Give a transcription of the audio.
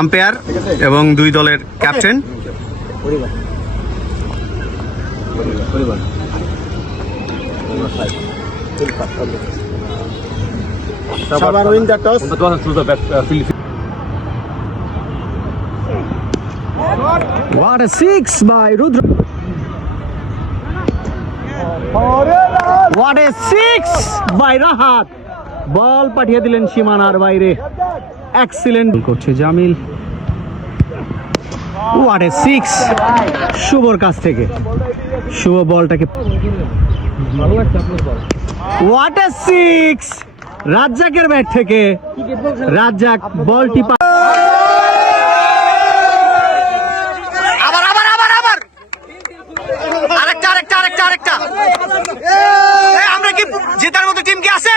Umpire এবং দুই দলের captain. What a six by Rudra. What a six by Rahat. বল পাঠিয়ে দিলেন সীমানার বাইরে। এক্সিলেন্ট করছে জামিল। What a six শুভর কাছ থেকে। শুভ বলটাকে What a six রাজ্জাকের ব্যাট থেকে। রাজ্জাক বলটি আরেকটা আমরা কি জেতার মতো টিম কি আছে?